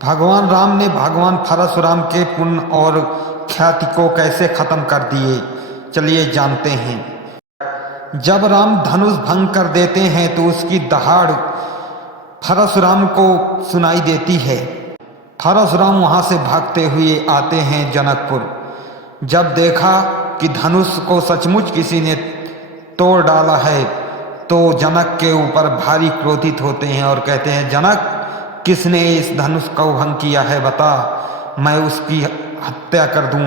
भगवान राम ने भगवान परशुराम के पुण्य और ख्याति को कैसे खत्म कर दिए, चलिए जानते हैं। जब राम धनुष भंग कर देते हैं तो उसकी दहाड़ परशुराम को सुनाई देती है। परशुराम वहां से भागते हुए आते हैं जनकपुर। जब देखा कि धनुष को सचमुच किसी ने तोड़ डाला है तो जनक के ऊपर भारी क्रोधित होते हैं और कहते हैं, जनक किसने इस धनुष को भंग किया है, बता, मैं उसकी हत्या कर दूं।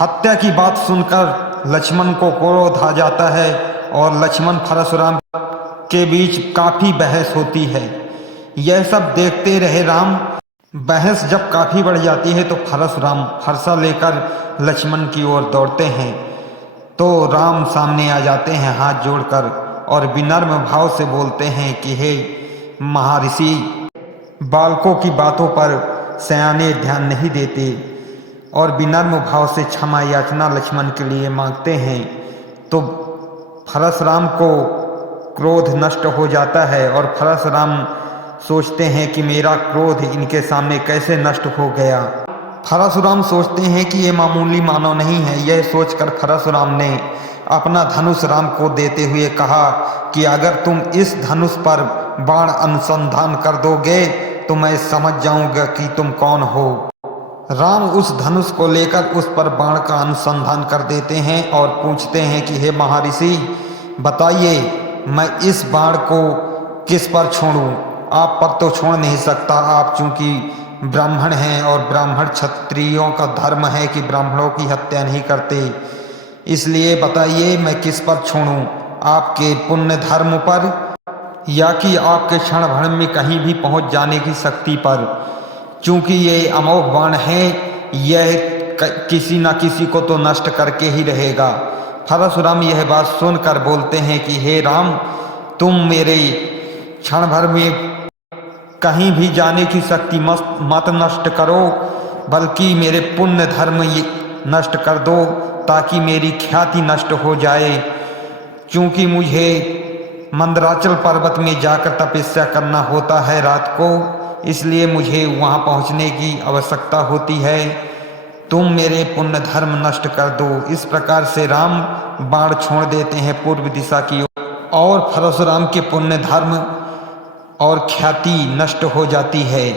हत्या की बात सुनकर लक्ष्मण को क्रोध आ जाता है और लक्ष्मण परशुराम के बीच काफी बहस होती है। यह सब देखते रहे राम। बहस जब काफी बढ़ जाती है तो परशुराम फरसा लेकर लक्ष्मण की ओर दौड़ते हैं तो राम सामने आ जाते हैं हाथ जोड़कर और विनम्र भाव से बोलते हैं कि हे महर्षि, बालकों की बातों पर सयाने ध्यान नहीं देते, और विनम्र भाव से क्षमा याचना लक्ष्मण के लिए मांगते हैं। तो परशुराम को क्रोध नष्ट हो जाता है और परशुराम सोचते हैं कि मेरा क्रोध इनके सामने कैसे नष्ट हो गया। परशुराम सोचते हैं कि ये मामूली मानव नहीं है। यह सोचकर परशुराम ने अपना धनुष राम को देते हुए कहा कि अगर तुम इस धनुष पर बाण अनुसंधान कर दोगे तो मैं समझ जाऊंगा कि तुम कौन हो। राम उस धनुष को लेकर उस पर बाण का अनुसंधान कर देते हैं और पूछते हैं कि हे महर्षि, बताइए मैं इस बाण को किस पर छोड़ूं? आप पर तो छोड़ नहीं सकता, आप चूंकि ब्राह्मण हैं और ब्राह्मण क्षत्रियों का धर्म है कि ब्राह्मणों की हत्या नहीं करते, इसलिए बताइए मैं किस पर छोड़ूं, आपके पुण्य धर्म पर या कि आपके क्षण भर में कहीं भी पहुंच जाने की शक्ति पर? चूंकि ये अमोघ बाण है, यह किसी न किसी को तो नष्ट करके ही रहेगा। परशुराम यह बात सुनकर बोलते हैं कि हे राम, तुम मेरे क्षण भर में कहीं भी जाने की शक्ति मत नष्ट करो, बल्कि मेरे पुण्य धर्म नष्ट कर दो ताकि मेरी ख्याति नष्ट हो जाए। क्योंकि मुझे मंदराचल पर्वत में जाकर तपस्या करना होता है रात को, इसलिए मुझे वहां पहुंचने की आवश्यकता होती है। तुम मेरे पुण्य धर्म नष्ट कर दो। इस प्रकार से राम बाण छोड़ देते हैं पूर्व दिशा की ओर और परशुराम के पुण्य धर्म और ख्याति नष्ट हो जाती है,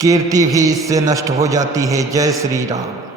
कीर्ति भी इससे नष्ट हो जाती है। जय श्री राम।